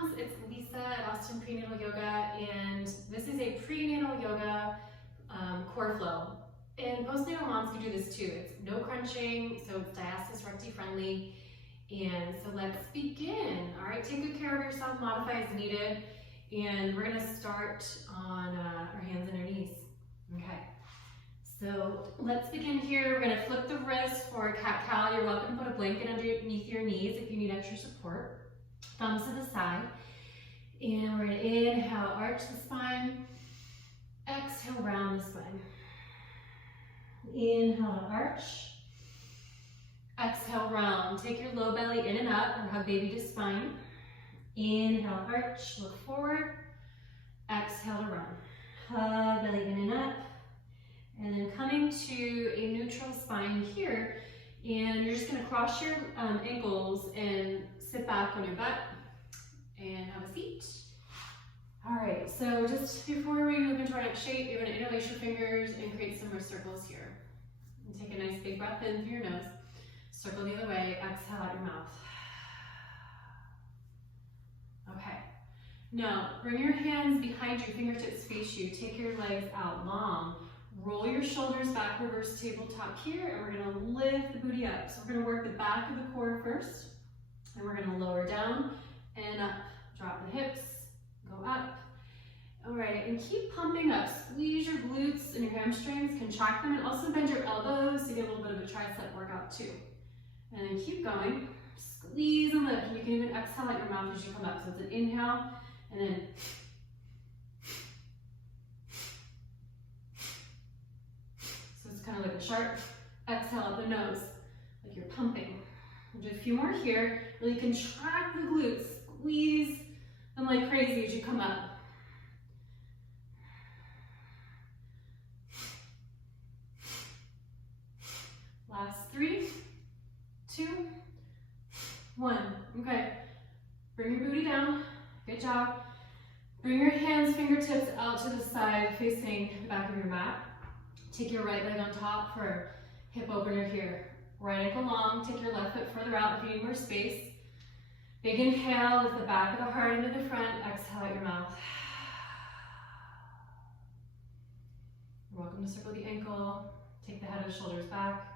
moms, it's Lisa at Austin Prenatal Yoga, and this is a prenatal yoga core flow. And postnatal moms can do this too. It's no crunching, so it's diastasis recti friendly. And so let's begin. All right, take good care of yourself, modify as needed. And we're gonna start on our hands and our knees. Okay, so let's begin here. We're gonna flip the wrist for cat-cow. You're welcome to put a blanket underneath your knees if you need extra support. Thumbs to the side. And we're gonna inhale, arch the spine. Exhale, round the spine. Inhale to arch. Exhale, round. Take your low belly in and up, or hug baby to spine. Inhale, arch, look forward. Exhale to round. Hug belly in and up. And then coming to a neutral spine here. And you're just gonna cross your ankles and sit back on your butt and have a seat. All right, so just before we move into our next shape, you're gonna interlace your fingers and create some wrist circles here. And take a nice big breath in through your nose. Circle the other way, exhale out your mouth. Okay, now bring your hands behind you, fingertips face you. Take your legs out long. Roll your shoulders back, reverse tabletop here, and we're gonna lift the booty up. So we're gonna work the back of the core first, and we're gonna lower down and up. Drop the hips, go up. All right, and keep pumping up. Squeeze your glutes and your hamstrings, contract them, and also bend your elbows to get a little bit of a tricep workout too. And then keep going. Squeeze and lift. And you can even exhale out your mouth as you come up. So it's an inhale, and then kind of like a sharp exhale out the nose, like you're pumping. We'll do a few more here. Really contract the glutes, squeeze them like crazy as you come up. Last 3, 2, 1. Okay, bring your booty down. Good job. Bring your hands, fingertips out to the side, facing the back of your mat. Take your right leg on top for hip opener here. Right ankle long, take your left foot further out if you need more space. Big inhale, lift the back of the heart into the front, exhale out your mouth. You're welcome to circle the ankle, take the head and shoulders back.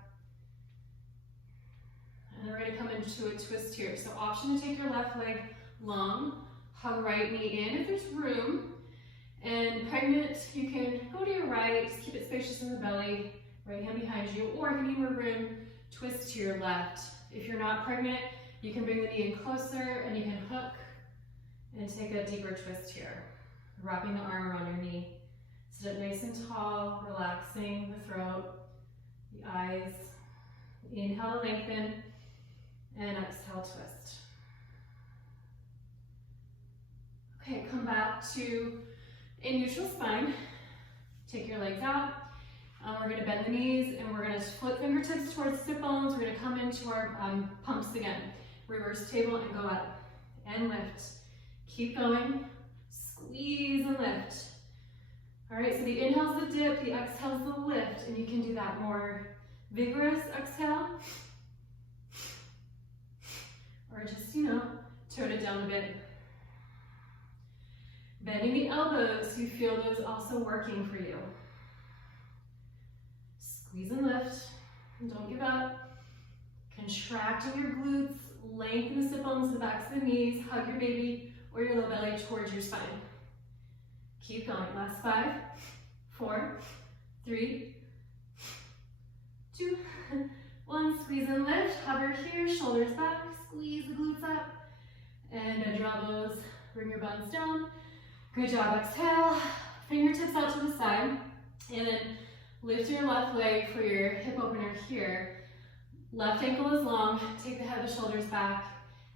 And then we're gonna come into a twist here. So option to take your left leg long, hug right knee in if there's room. And pregnant, you can go to your right, just keep it spacious in the belly, right hand behind you, or if you need more room, twist to your left. If you're not pregnant, you can bring the knee in closer and you can hook and take a deeper twist here, wrapping the arm around your knee. Sit up nice and tall, relaxing the throat, the eyes. Inhale, lengthen, and exhale, twist. Okay, come back to a neutral spine. Take your legs out. We're going to bend the knees and we're going to flip fingertips towards the sit bones. We're going to come into our pumps again. Reverse table and go up and lift. Keep going. Squeeze and lift. All right, so the inhale's the dip, the exhale's the lift, and you can do that more vigorous exhale. Or just, tone it down a bit. Bending the elbows, you feel those also working for you. Squeeze and lift, and don't give up. Contracting your glutes, lengthen the sit bones to the backs of the knees, hug your baby or your low belly towards your spine. Keep going, last 5, 4, 3, 2, 1, squeeze and lift, hover here, shoulders back, squeeze the glutes up, and bend your elbows, bring your buns down. Good job, exhale, fingertips out to the side, and then lift your left leg for your hip opener here. Left ankle is long, take the head and shoulders back,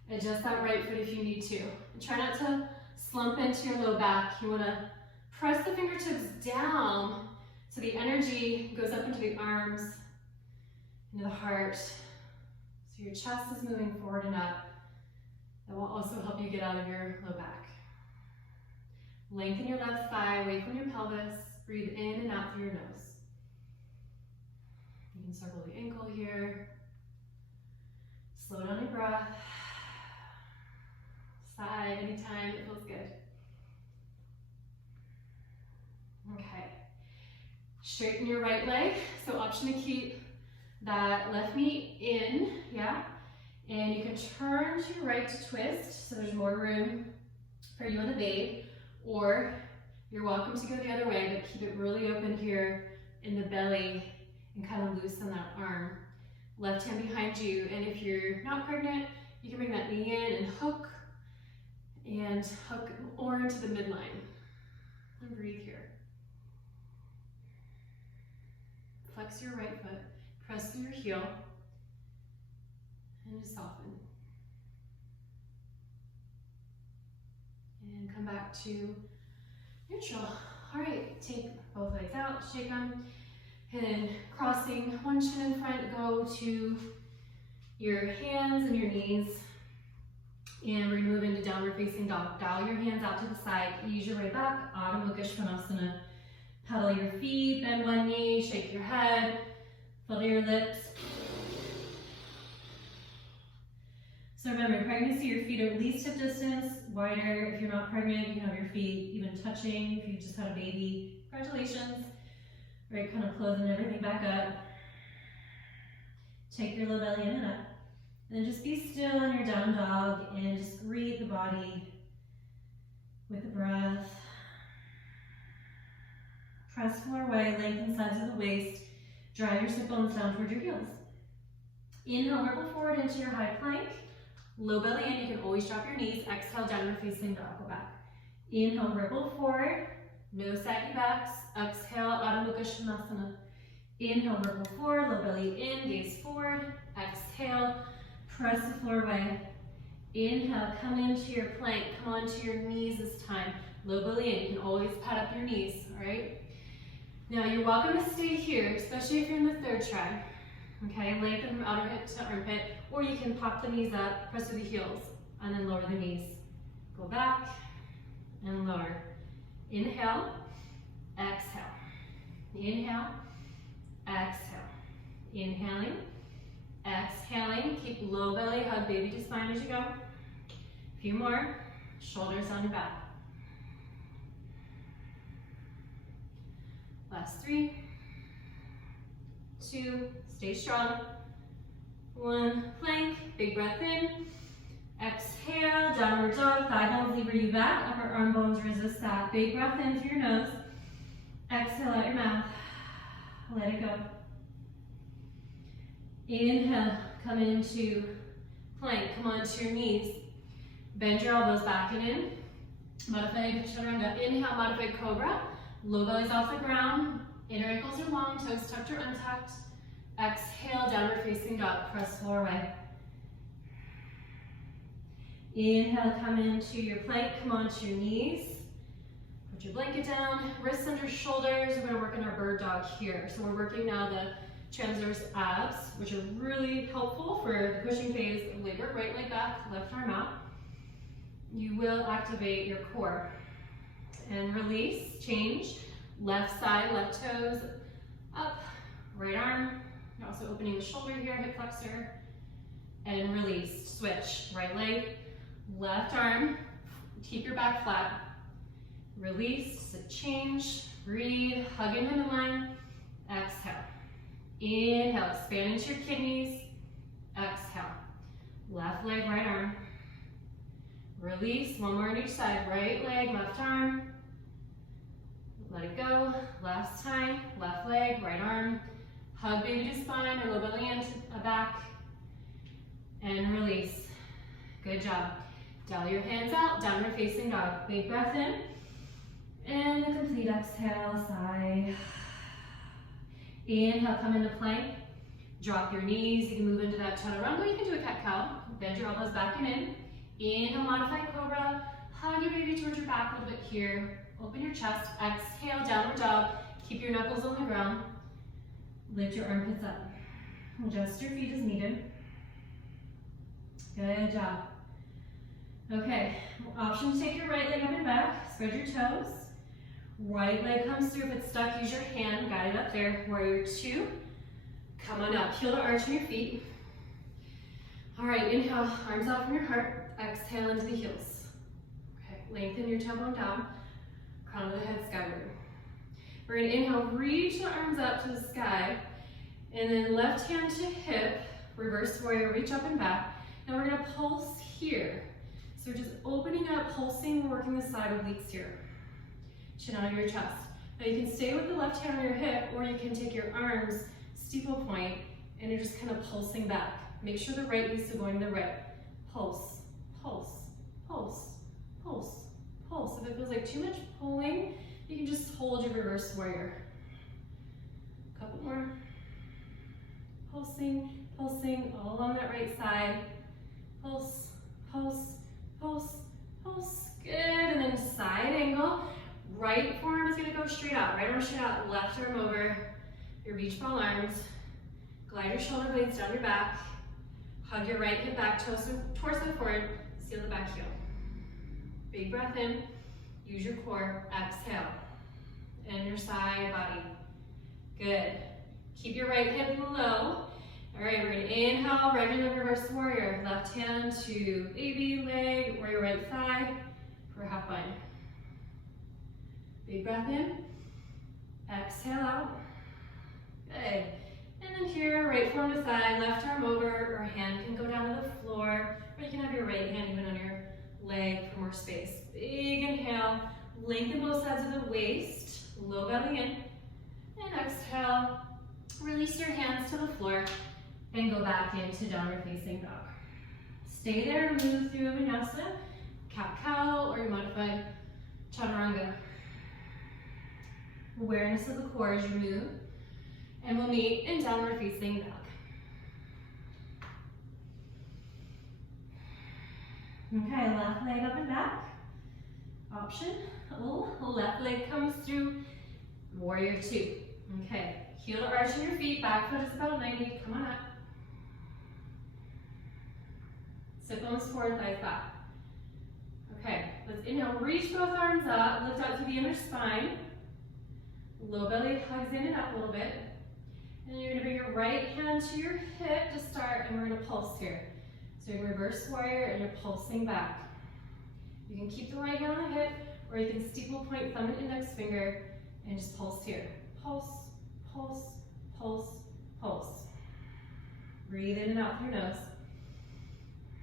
adjust that right foot if you need to. And try not to slump into your low back. You wanna press the fingertips down so the energy goes up into the arms, into the heart. So your chest is moving forward and up. That will also help you get out of your low back. Lengthen your left thigh away from your pelvis. Breathe in and out through your nose. You can circle the ankle here. Slow down your breath. Side anytime, it feels good. Okay. Straighten your right leg. So option to keep that left knee in, yeah? And you can turn to your right to twist, so there's more room for you and the babe, or you're welcome to go the other way, but keep it really open here in the belly and kind of loosen that arm. Left hand behind you, and if you're not pregnant, you can bring that knee in and hook or into the midline. And breathe here. Flex your right foot, press through your heel, and just soften. And come back to neutral. All right, take both legs out, shake them, and then crossing one shin in front, go to your hands and your knees. And we're gonna move into downward facing dog. Dial your hands out to the side, ease your way back, Adho Mukha Svanasana. Pedal your feet, bend one knee, shake your head, fill your lips. So remember, pregnancy, your feet are at least hip distance, wider. If you're not pregnant, you can have your feet even touching. If you just had a baby, congratulations. Right, kind of closing everything back up. Take your low belly in and up. And then just be still in your down dog and just greet the body with a breath. Press floor away, lengthen sides of the waist. Drive your sit bones down toward your heels. Inhale, ripple forward into your high plank. Low belly in, you can always drop your knees. Exhale, downward facing dog, go back. Inhale, ripple forward, no saggy backs. Exhale, Adho Mukha Svanasana. Inhale, ripple forward, low belly in, gaze forward. Exhale, press the floor away. Inhale, come into your plank, come onto your knees this time. Low belly in, you can always pad up your knees, all right? Now you're welcome to stay here, especially if you're in the third try. Okay, lengthen from outer hip to armpit, or you can pop the knees up, press through the heels, and then lower the knees. Go back and lower. Inhale, exhale. Inhale, exhale. Inhaling, exhaling. Keep low belly, hug baby to spine as you go. A few more, shoulders on your back. Last 3, 2, stay strong. 1, plank, big breath in. Exhale, downward dog, thigh bones lever you back, upper arm bones resist that. Big breath in through your nose. Exhale out your mouth. Let it go. Inhale, come into plank, come onto your knees. Bend your elbows back and in. Modified chaturanga. Inhale, modified cobra. Low belly's off the ground. Inner ankles are long, toes tucked or untucked. Exhale, downward facing dog. Press floor away. Inhale, come into your plank, come onto your knees. Put your blanket down, wrists under shoulders. We're gonna work in our bird dog here. So we're working now the transverse abs, which are really helpful for the pushing phase of labor. Right leg back, left arm out. You will activate your core. And release, change. Left side, left toes up, right arm. You're also opening the shoulder here, hip flexor. And release, switch. Right leg, left arm. Keep your back flat. Release, change, breathe, hug in the midline. Exhale. Inhale, expand into your kidneys. Exhale. Left leg, right arm. Release, one more on each side. Right leg, left arm. Let it go. Last time, left leg, right arm. Hug baby to spine or low belly into back. And release. Good job. Dial your hands out, downward facing dog. Big breath in. And a complete exhale, sigh. Inhale, come into plank. Drop your knees. You can move into that chaturanga. You can do a cat-cow. Bend your elbows back and in. Inhale, modified cobra. Hug your baby towards your back a little bit here. Open your chest. Exhale, downward dog. Keep your knuckles on the ground. Lift your armpits up. Adjust your feet as needed. Good job. Okay, option to take your right leg up and back. Spread your toes. Right leg comes through. If it's stuck, use your hand. Guide it up there. Warrior 2. Come on up. Heel to arch in your feet. All right, inhale, arms out from your heart. Exhale into the heels. your tailbone down, crown of the head skyward. We're gonna inhale, reach the arms up to the sky, and then left hand to hip, reverse warrior, reach up and back. Now we're gonna pulse here. So we're just opening up, pulsing, working the side obliques here. Chin out of your chest. Now you can stay with the left hand on your hip, or you can take your arms, steeple point, and you're just kind of pulsing back. Make sure the right knee is still going to the right. Pulse, pulse, pulse, pulse, pulse. If it feels like too much pulling, you can just hold your reverse warrior. A couple more. Pulsing, pulsing, all along that right side. Pulse, pulse, pulse, pulse. Good, and then side angle. Right forearm is gonna go straight out. Right arm straight out, left arm over. Your beach ball arms. Glide your shoulder blades down your back. Hug your right hip back, torso forward. Seal the back heel. Big breath in. Use your core. Exhale. And your side body. Good. Keep your right hip low. All right, we're gonna inhale, regular reverse warrior. Left hand to baby leg or your right thigh for a half bind. Big breath in. Exhale out. Good. And then here, right forearm to thigh, left arm over, or hand can go down to the floor, or you can have your right hand even on your leg for more space. Big inhale, lengthen both sides of the waist, low belly in, and exhale, release your hands to the floor, and go back into downward facing dog. Stay there, move through vinyasa, cat-cow, or your modified chaturanga. Awareness of the core as you move. And we'll meet in downward facing dog. Okay, left leg up and back. Option. Oh, left leg comes through. Warrior two. Okay, heel to arch in your feet. Back foot is about 90. Come on up. Sit bones forward, thighs back. Okay, let's inhale. Reach both arms up. Lift out through the inner spine. Low belly hugs in and up a little bit. And you're gonna bring your right hand to your hip to start, and we're gonna pulse here. So you're in reverse warrior, and you're pulsing back. You can keep the right hand on the hip, or you can steeple point thumb and index finger, and just pulse here. Pulse, pulse, pulse, pulse. Breathe in and out through your nose.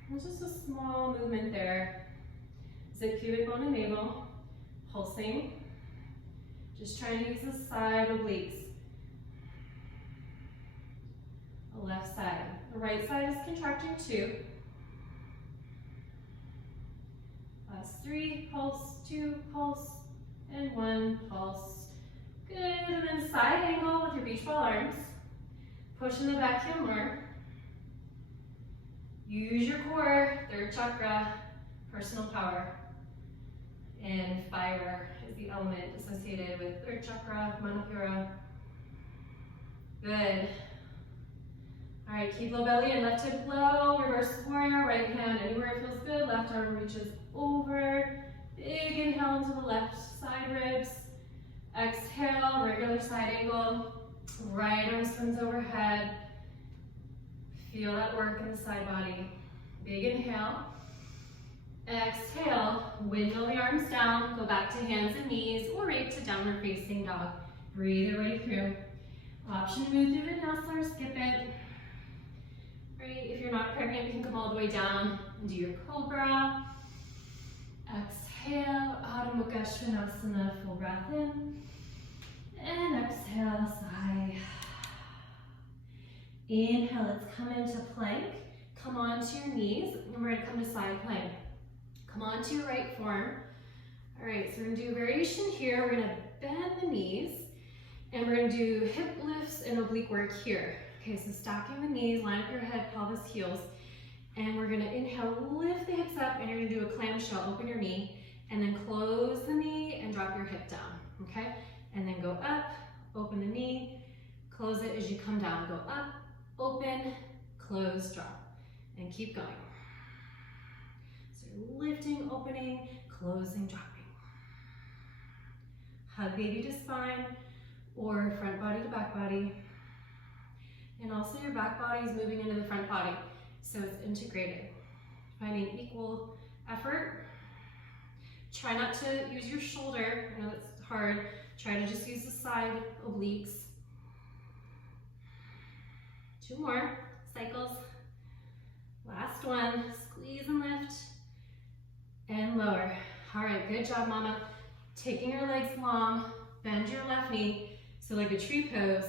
And just a small movement there. Zip pubic bone and navel, pulsing. Just trying to use the side obliques. The left side. The right side is contracting too. Last three, pulse, two, pulse, and one, pulse. Good, and then side angle with your beach ball arms. Push in the back heel more. Use your core, third chakra, personal power. And fire is the element associated with third chakra, manipura. Good. All right, keep low belly and left hip low, reverse warrior, right hand anywhere it feels good, left arm reaches over. Big inhale into the left side ribs. Exhale, regular side angle. Right arm spins overhead. Feel that work in the side body. Big inhale. Exhale, windmill the arms down, go back to hands and knees, or right to downward facing dog. Breathe your way through. Option to move through vinyasa or skip it. Right, if you're not pregnant, you can come all the way down and do your cobra. Exhale, Adho Mukha Svanasana, full breath in. And exhale, sigh. Inhale, let's come into plank. Come onto your knees, and we're gonna come to side plank. Come onto your right forearm. All right, so we're gonna do a variation here. We're gonna bend the knees, and we're gonna do hip lifts and oblique work here. Okay, so stacking the knees, line up your head, pelvis, heels, and we're gonna inhale, lift the hips up, and you're gonna do a clamshell, open your knee, and then close the knee and drop your hip down, okay? And then go up, open the knee, close it as you come down. Go up, open, close, drop, and keep going. So you're lifting, opening, closing, dropping. Hug baby to spine, or front body to back body. And also your back body is moving into the front body, so it's integrated. Finding equal effort. Try not to use your shoulder. I know that's hard. Try to just use the side obliques. 2 more cycles. Last one. Squeeze and lift and lower. All right, good job, mama. Taking your legs long, bend your left knee, so like a tree pose,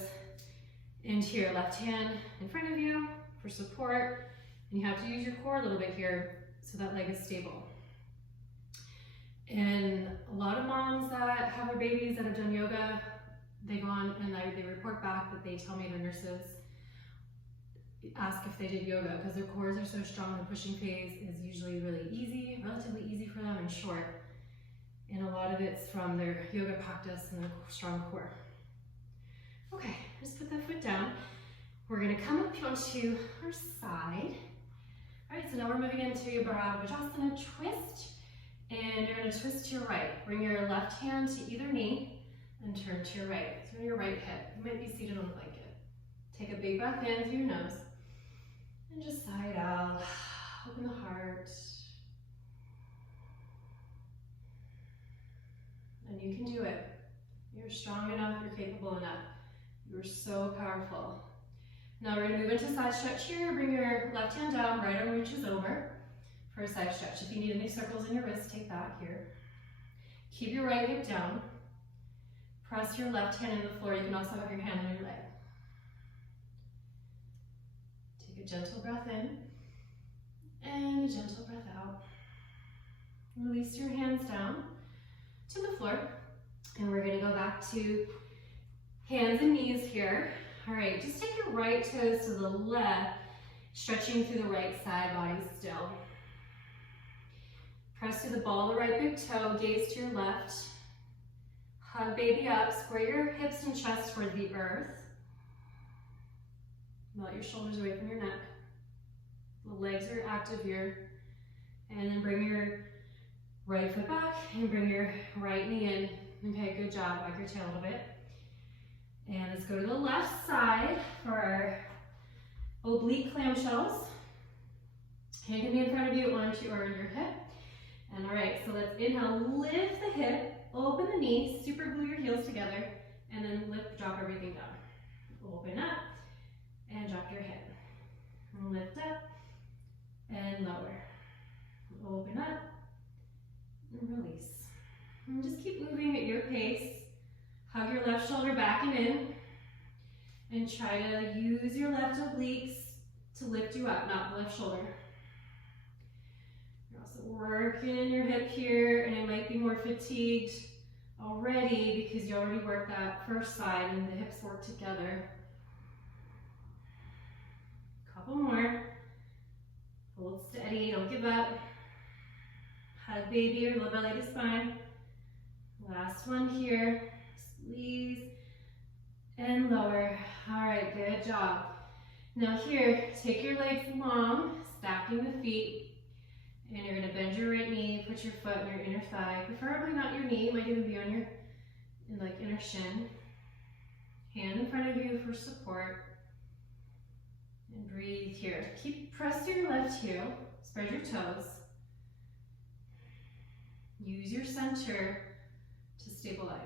into your left hand in front of you for support. And you have to use your core a little bit here so that leg is stable. And a lot of moms that have their babies that have done yoga, they go on and they report back that they tell me their nurses ask if they did yoga because their cores are so strong. The pushing phase is usually really easy, relatively easy for them and short. And a lot of it's from their yoga practice and their strong core. Okay, just put that foot down. We're gonna come up onto our side. All right, so now we're moving into your Diastasis twist. And you're gonna twist to your right. Bring your left hand to either knee and turn to your right. Turn your right hip. You might be seated on a blanket. Take a big breath in through your nose. And just sigh it out. Open the heart. And you can do it. You're strong enough, you're capable enough. You're so powerful. Now we're gonna move into side stretch here. Bring your left hand down, right arm reaches over for a side stretch. If you need any circles in your wrist, take that here. Keep your right hip down. Press your left hand into the floor. You can also have your hand on your leg. Take a gentle breath in and a gentle breath out. Release your hands down to the floor. And we're gonna go back to hands and knees here. All right, just take your right toes to the left, stretching through the right side, body still. Press through the ball of the right big toe, gaze to your left. Hug baby up, square your hips and chest toward the earth. Melt your shoulders away from your neck. The legs are active here. And then bring your right foot back and bring your right knee in. Okay, good job. Wag your tail a little bit. And let's go to the left side for our oblique clamshells. Hand can be in front of you, onto or your hip. And all right, so let's inhale, lift the hip, open the knee, super glue your heels together, and then lift, drop everything down. Open up, and drop your hip. And lift up, and lower. Open up, and release. And just keep moving at your pace. Hug your left shoulder back and in, and try to use your left obliques to lift you up, not the left shoulder. You're also working your hip here, and it might be more fatigued already because you already worked that first side and the hips work together. Couple more. Hold steady, don't give up. Hug baby or low belly to spine. Last one here. Squeeze and lower. All right, good job. Now here, take your legs long, stacking the feet, and you're gonna bend your right knee, put your foot on your inner thigh, preferably not your knee, it might even be on your inner shin. Hand in front of you for support. And breathe here. Press to your left heel, spread your toes. Use your center to stabilize.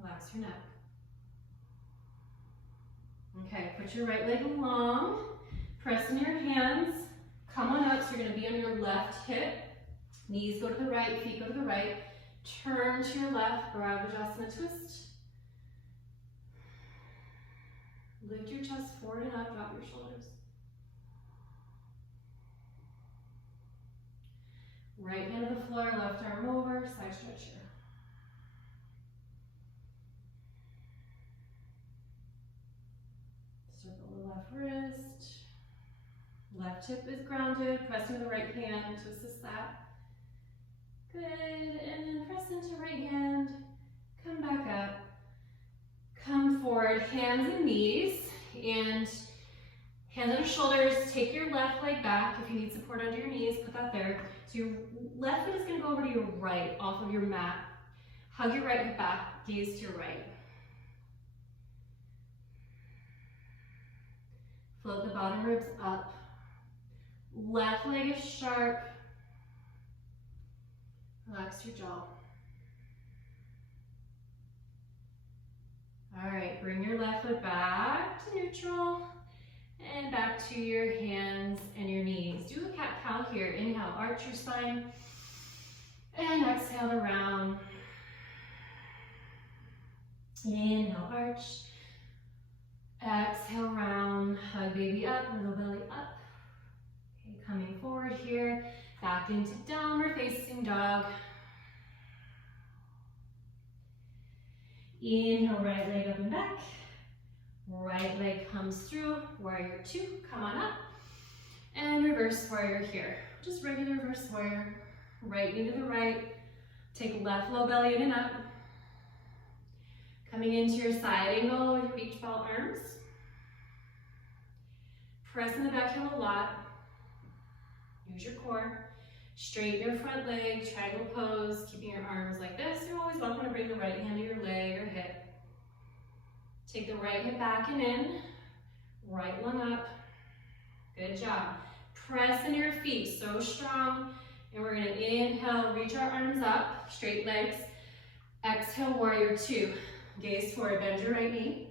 Relax your neck. Okay, put your right leg long, press in your hands, come on up, so you're gonna be on your left hip, knees go to the right, feet go to the right, turn to your left, Diastasis twist. Lift your chest forward and up, drop your shoulders. Right hand to the floor, left arm over, side stretch here. Circle the left wrist. Left hip is grounded. Press into the right hand to assist that. Good. And then press into right hand. Come back up. Come forward, hands and knees. And hands on your shoulders. Take your left leg back. If you need support under your knees, put that there. So your left foot is going to go over to your right off of your mat. Hug your right hip back. Gaze to your right. Float the bottom ribs up. Left leg is sharp. Relax your jaw. All right, bring your left foot back to neutral and back to your hands and your knees. Do a cat-cow here. Inhale, arch your spine, and exhale to round. Inhale, arch. Exhale, round. Hug baby up, little belly up. Okay, coming forward here, back into downward facing dog. Inhale, right leg up and back. Right leg comes through, warrior two, come on up. And reverse warrior here. Just regular reverse warrior. Right knee to the right. Take left low belly in and up. Coming into your side angle with your beach ball arms. Press in the back heel a lot. Use your core. Straighten your front leg, triangle pose, keeping your arms like this. You're always welcome to bring the right hand to your leg or hip. Take the right hip back and in. Right lung up. Good job. Press into your feet, so strong. And we're gonna inhale, reach our arms up, straight legs. Exhale, warrior two. Gaze forward, bend your right knee.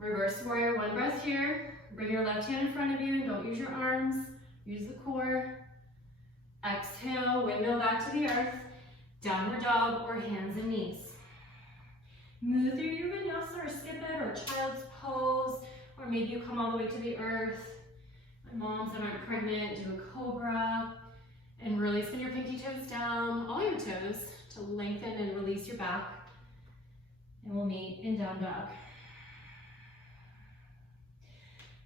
Reverse warrior, one breath here. Bring your left hand in front of you, don't use your arms, use the core. Exhale, windmill back to the earth. Downward dog or hands and knees. Move through your vinyasa or skip it or child's pose, or maybe you come all the way to the earth. My moms that aren't pregnant, do a cobra, and really spin your pinky toes down, all your toes, to lengthen and release your back. And we'll meet in down dog.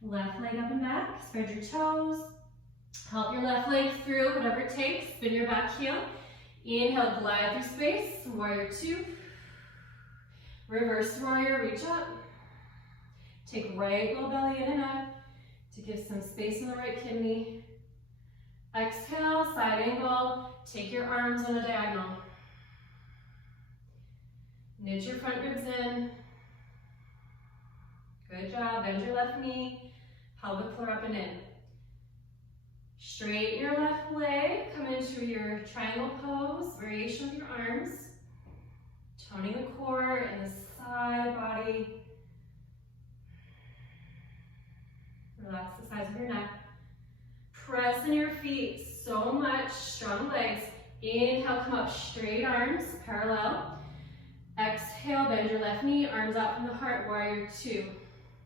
Left leg up and back, spread your toes. Help your left leg through, whatever it takes. Spin your back heel. Inhale, glide through space, warrior two. Reverse warrior, reach up. Take right low belly in and up to give some space in the right kidney. Exhale, side angle. Take your arms on a diagonal. Knit your front ribs in. Good job. Bend your left knee. Pelvic floor up and in. Straighten your left leg. Come into your triangle pose. Variation with your arms. Toning the core and the side body. Relax the sides of your neck. Press in your feet so much. Strong legs. Inhale, come up, straight arms, parallel. Exhale, bend your left knee, arms out from the heart, warrior two.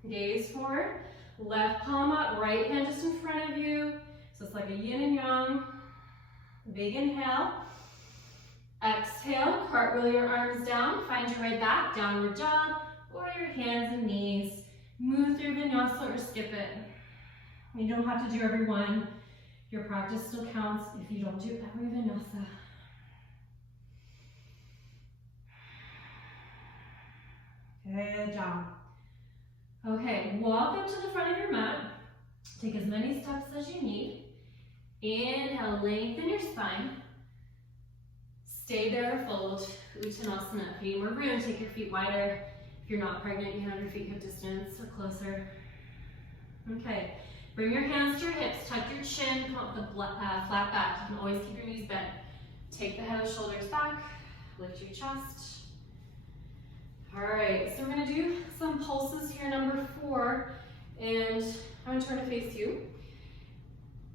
Gaze forward, left palm up, right hand just in front of you. So it's like a yin and yang. Big inhale. Exhale, cartwheel your arms down, find your way back, downward dog, or your hands and knees. Move through vinyasa or skip it. You don't have to do every one. Your practice still counts if you don't do every vinyasa. Good job. Okay, walk up to the front of your mat. Take as many steps as you need. Inhale, lengthen your spine. Stay there, fold, Uttanasana. If you need more room, take your feet wider. If you're not pregnant, you can have your feet hip distance or closer. Okay, bring your hands to your hips, tuck your chin, come up the flat back. You can always keep your knees bent. Take the head and shoulders back, lift your chest. All right, so we're gonna do some pulses here, number 4, and I'm gonna turn to face you.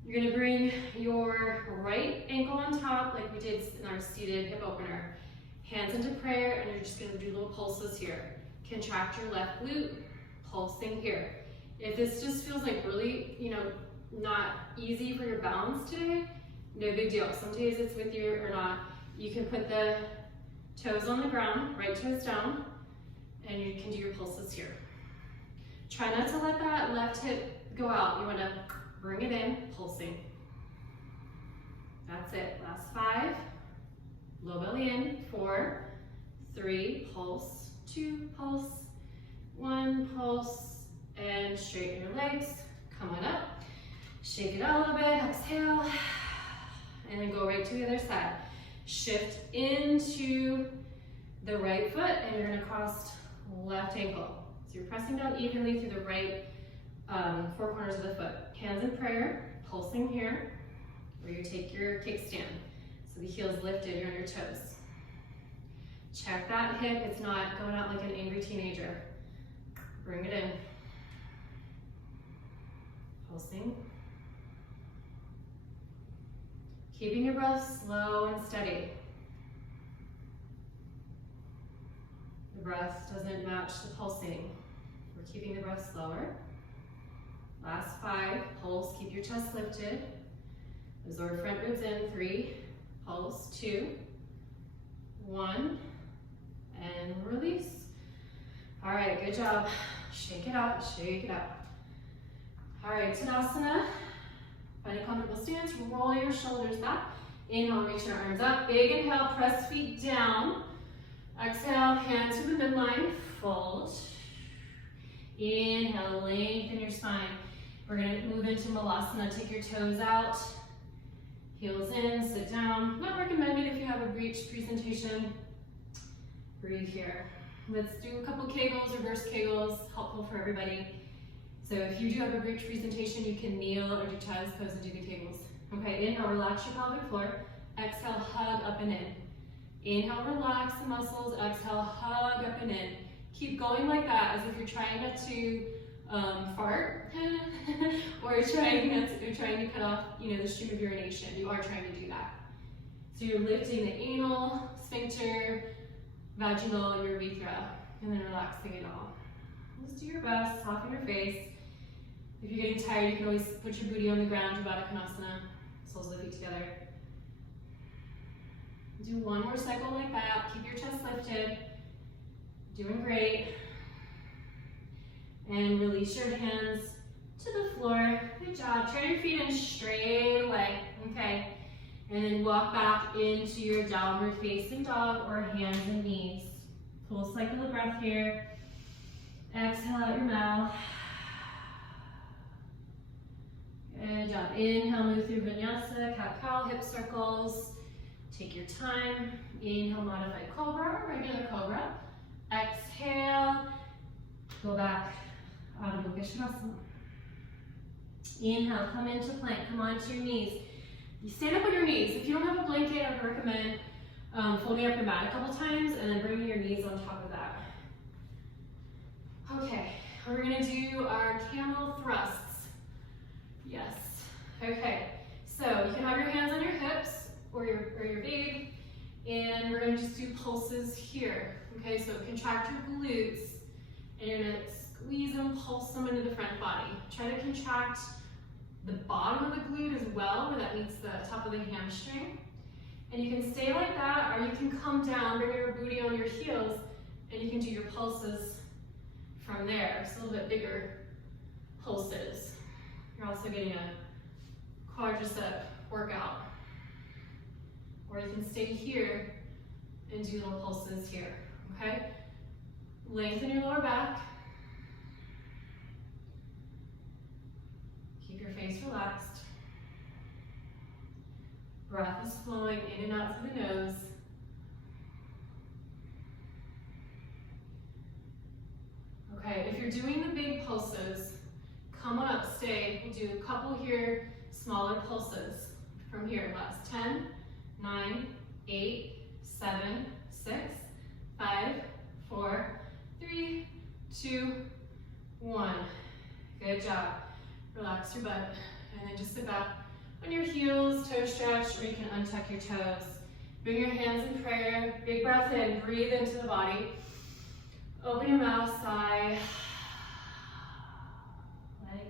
You're gonna bring your right ankle on top like we did in our seated hip opener. Hands into prayer, and you're just gonna do little pulses here. Contract your left glute, pulsing here. If this just feels like really, not easy for your balance today, no big deal. Some days it's with you or not. You can put the toes on the ground, right toes down, and you can do your pulses here. Try not to let that left hip go out. You wanna bring it in, pulsing. That's it, last 5. Low belly in, 4, 3, pulse, 2, pulse, 1, pulse, and straighten your legs. Come on up, shake it out a little bit, exhale, and then go right to the other side. Shift into the right foot, and you're gonna cross left ankle. So you're pressing down evenly through the right 4 corners of the foot. Hands in prayer, pulsing here, where you take your kickstand. So the heel heels lifted, you're on your toes. Check that hip, it's not going out like an angry teenager. Bring it in. Pulsing. Keeping your breath slow and steady. The breath doesn't match the pulsing. We're keeping the breath slower. Last 5, pulse, keep your chest lifted. Absorb front ribs in, 3, pulse, 2, 1, and release. All right, good job. Shake it out, shake it out. All right, Tadasana. Find a comfortable stance, roll your shoulders back. Inhale, reach your arms up. Big inhale, press feet down. Exhale, hands to the midline, fold. Inhale, lengthen your spine. We're gonna move into Malasana. Take your toes out, heels in, sit down. Not recommended if you have a breech presentation. Breathe here. Let's do a couple kegels, reverse kegels, helpful for everybody. So if you do have a breech presentation, you can kneel or do child's pose and do the kegels. Okay, inhale, relax your pelvic floor. Exhale, hug up and in. Inhale, relax the muscles. Exhale, hug up and in. Keep going like that as if you're trying not to fart or you're trying to cut off, the stream of urination. You are trying to do that. So you're lifting the anal, sphincter, vaginal, urethra, and then relaxing it all. Just do your best, soften your face. If you're getting tired, you can always put your booty on the ground, Diastasis, soles of the feet together. Do one more cycle like that. Keep your chest lifted. Doing great. And release your hands to the floor. Good job. Turn your feet in straight away. Okay. And then walk back into your downward facing dog or hands and knees. Full cycle of breath here. Exhale out your mouth. Good job. Inhale, move through vinyasa, cat-cow, hip circles. Take your time. Inhale, modified cobra or regular cobra. Exhale, go back out of Shavasana. Inhale, come into plank, come onto your knees. You stand up on your knees. If you don't have a blanket, I would recommend folding up your mat a couple times and then bringing your knees on top of that. Okay, we're gonna do our camel thrusts. Yes, okay. So you can have your hands on your hips or your babe, and we're gonna just do pulses here. Okay, so contract your glutes, and you're gonna squeeze them, pulse them into the front body. Try to contract the bottom of the glute as well, where that meets the top of the hamstring. And you can stay like that, or you can come down, bring your booty on your heels, and you can do your pulses from there. It's a little bit bigger pulses. You're also getting a quadricep workout. Or you can stay here and do little pulses here, okay? Lengthen your lower back. Keep your face relaxed. Breath is flowing in and out through the nose. Okay, if you're doing the big pulses, come on up, stay. We'll do a couple here, smaller pulses. From here, last 10, 9, 8, 7, 6, 5, 4, 3, 2, 1. Good job. Relax your butt, and then just sit back on your heels, toe stretch, or you can untuck your toes. Bring your hands in prayer. Big breath in, breathe into the body. Open your mouth, sigh. Let it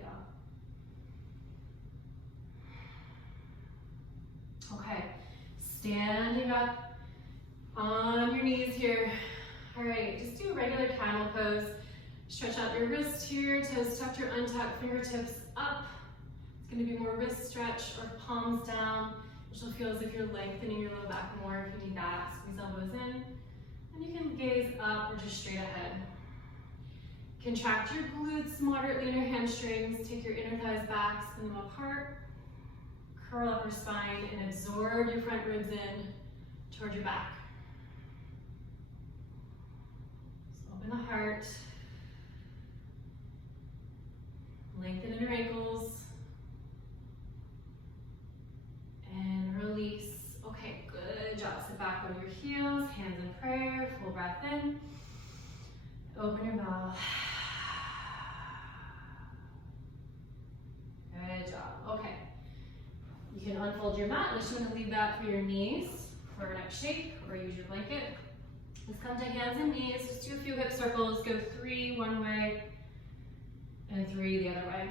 go. Okay, standing up on your knees here. All right, just do a regular camel pose. Stretch out your wrists here, toes tucked or untucked, fingertips up. It's gonna be more wrist stretch or palms down, which will feel as if you're lengthening your low back more if you need that. Squeeze elbows in, and you can gaze up or just straight ahead. Contract your glutes moderately in your hamstrings. Take your inner thighs back, spin them apart. Curl up your spine and absorb your front ribs in toward your back. So open the heart. Lengthen in your ankles. And release. Okay, good back on your heels, hands in prayer, full breath in. Open your mouth. Good job. Okay. You can unfold your mat. Unless you want to leave that for your knees for our next shape, or use your blanket. Let's come to hands and knees. Just do a few hip circles. Go 3 one way and 3 the other way.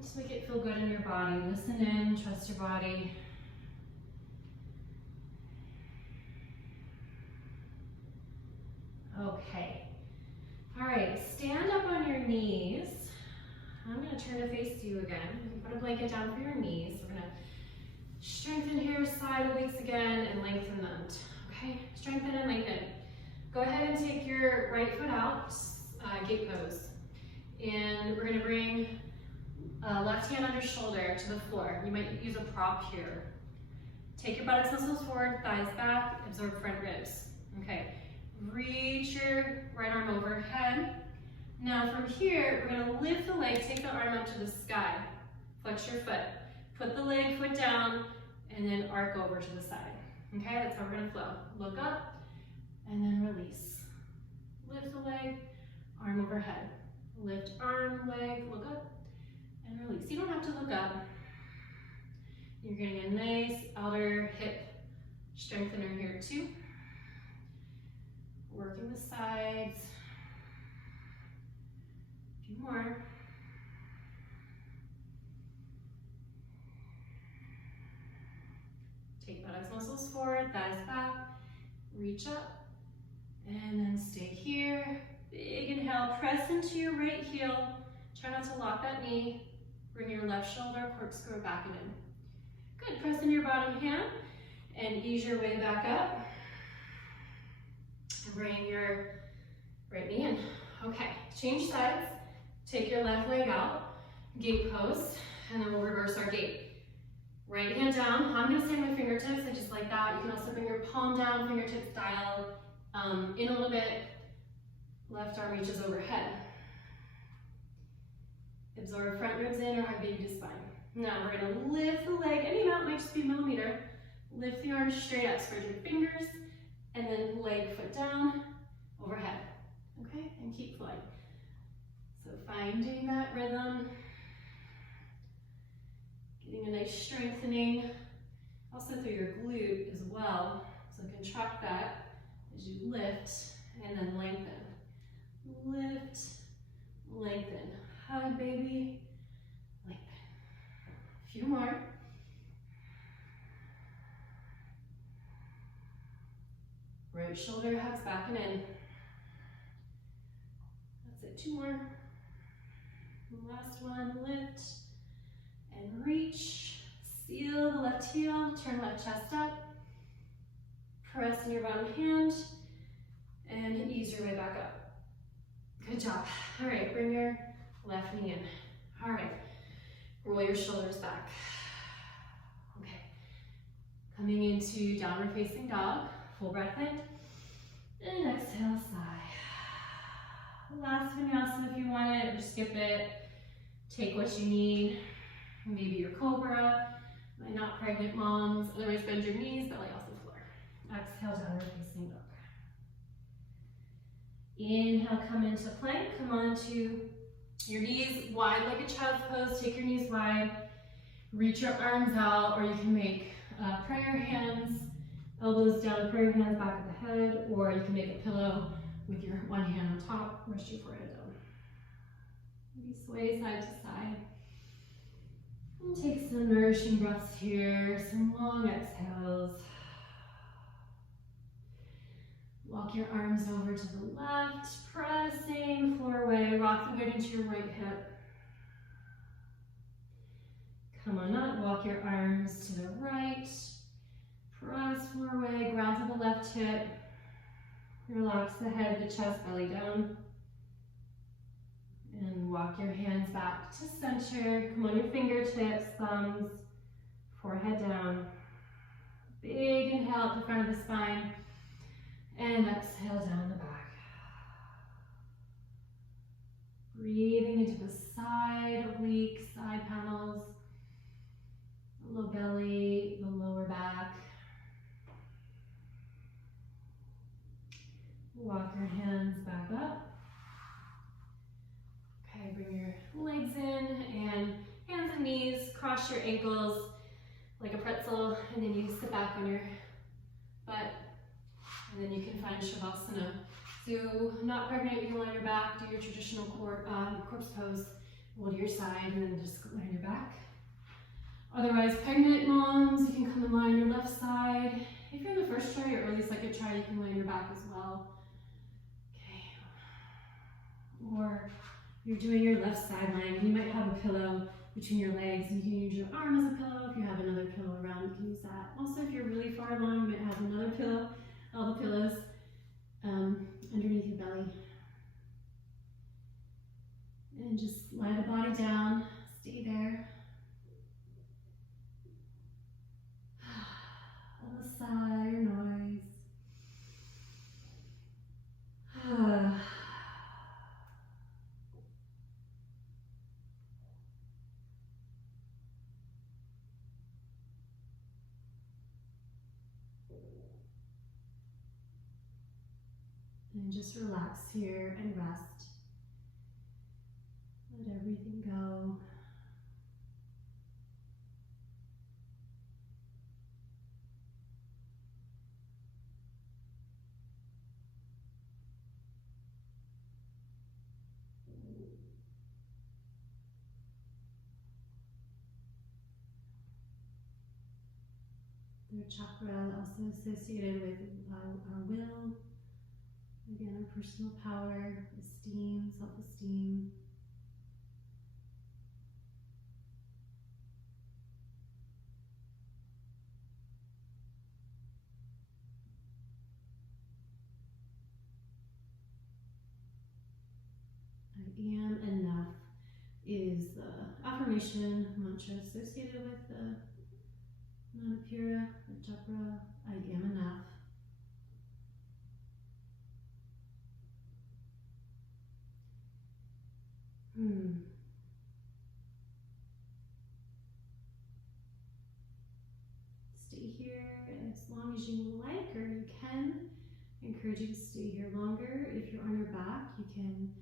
Just make it feel good in your body. Listen in, trust your body. Okay. All right, stand up on your knees. I'm going to turn to face you again. You can put a blanket down for your knees. We're going to strengthen here, side obliques again, and lengthen them. Okay, strengthen and lengthen. Go ahead and take your right foot out, gate pose. And we're going to bring left hand under shoulder to the floor. You might use a prop here. Take your buttocks muscles forward, thighs back, absorb front ribs. Okay. Reach your right arm overhead. Now from here, we're going to lift the leg, take the arm up to the sky. Flex your foot. Put the leg, foot down, and then arc over to the side. Okay, that's how we're going to flow. Look up, and then release. Lift the leg, arm overhead. Lift arm, leg, look up, and release. You don't have to look up. You're getting a nice outer hip strengthener here too. Working the sides. A few more. Take buttocks muscles forward, thighs back, reach up, and then stay here. Big inhale, press into your right heel. Try not to lock that knee. Bring your left shoulder, corkscrew back and in. Good, press in your bottom hand and ease your way back up. Bring your right knee in. Okay, change sides. Take your left leg out, gate pose, and then we'll reverse our gate. Right hand down. I'm going to stand my fingertips, and just like that. You can also bring your palm down, fingertips dial in a little bit. Left arm reaches overhead. Absorb front ribs in or hug baby to spine. Now we're going to lift the leg. Any amount, might just be a millimeter. Lift the arms straight up, spread your fingers, and then leg, foot down, overhead. Okay, and keep flowing. So finding that rhythm. Getting a nice strengthening, also through your glute as well. So contract that as you lift and then lengthen. Lift, lengthen. Hug, baby, lengthen. A few more. Right shoulder hugs back and in. That's it, 2 more. Last one, lift. And reach, seal the left heel, turn left chest up, press in your bottom hand, and ease your way back up. Good job. All right, bring your left knee in. All right, roll your shoulders back. Okay, coming into downward facing dog, full breath in, and exhale, sigh. Last vinyasa if you want it, or skip it. Take what you need. Maybe your cobra, my not pregnant moms, otherwise bend your knees, belly off the floor. Exhale, downward facing dog. Inhale, come into plank, come onto your knees wide like a child's pose, take your knees wide, reach your arms out, or you can make prayer hands, elbows down, prayer hands back of the head, or you can make a pillow with your one hand on top, rest your forehead down. Maybe sway side to side. And take some nourishing breaths here, some long exhales. Walk your arms over to the left, pressing floor away, rock the weight into your right hip. Come on up, walk your arms to the right, press floor away, ground to the left hip. Relax the head, the chest, belly down. And walk your hands back to center. Come on your fingertips, thumbs, forehead down. Big inhale at the front of the spine. And exhale down the back. Breathing into the side oblique, side panels. your hands back up. Okay, bring your legs in and hands and knees, cross your ankles like a pretzel, and then you sit back on your butt, and then you can find Shavasana. So not pregnant, you can lie on your back, do your traditional corpse pose, roll to your side, and then just lie on your back. Otherwise, pregnant moms, you can come and lie on your left side. If you're in the first try or early second try, you can lie on your back as well. Okay. Or you're doing your left side lying, you might have a pillow between your legs. You can use your arm as a pillow. If you have another pillow around, you can use that. Also, if you're really far along, you might have another pillow, elbow pillows underneath your belly. And just lie the body down, stay there. On the side, your noise. And just relax here and rest. Let everything go. Third chakra also associated with our will. Again, our personal power, esteem, self-esteem. I am enough is the affirmation mantra associated with the Manipura, the chakra. I am enough. Stay here as long as you like, or you can. I encourage you to stay here longer. If you're on your back, you can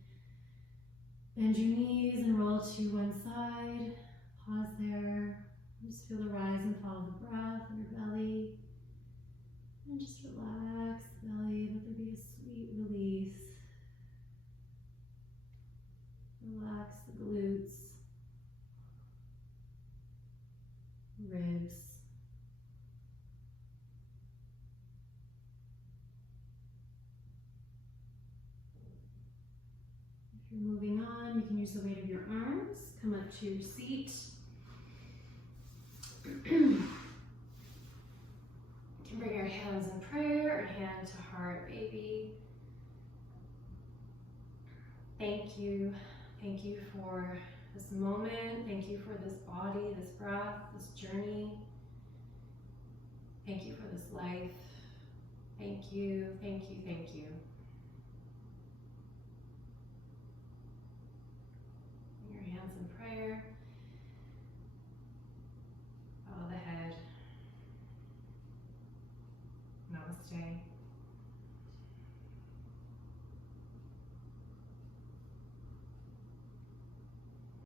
bend your knees and roll to one side. Pause there. Just feel the rise and fall of the breath in your belly. And just relax the belly. Let there be a sweet release. Relax the glutes, ribs. If you're moving on, you can use the weight of your arms. Come up to your seat. You can bring your hands in prayer or hand to heart, baby. Thank you. Thank you for this moment. Thank you for this body, this breath, this journey. Thank you for this life. Thank you, thank you, thank you. Bring your hands in prayer. Bow the head. Namaste.